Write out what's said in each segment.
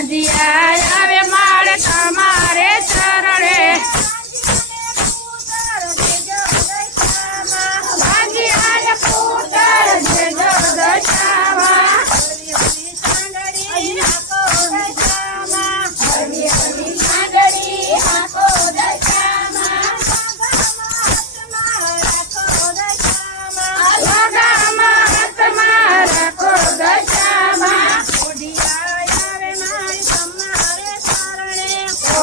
હજી આવે મારે તમારે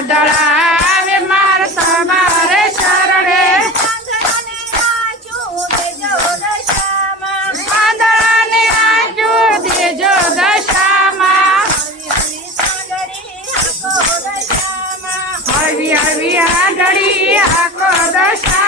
વાદળાવે માર તમારે શરણે. વાદળાને આજો દેજો દશામાં. હવી હવી આંધળી દશા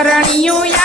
பரணியும்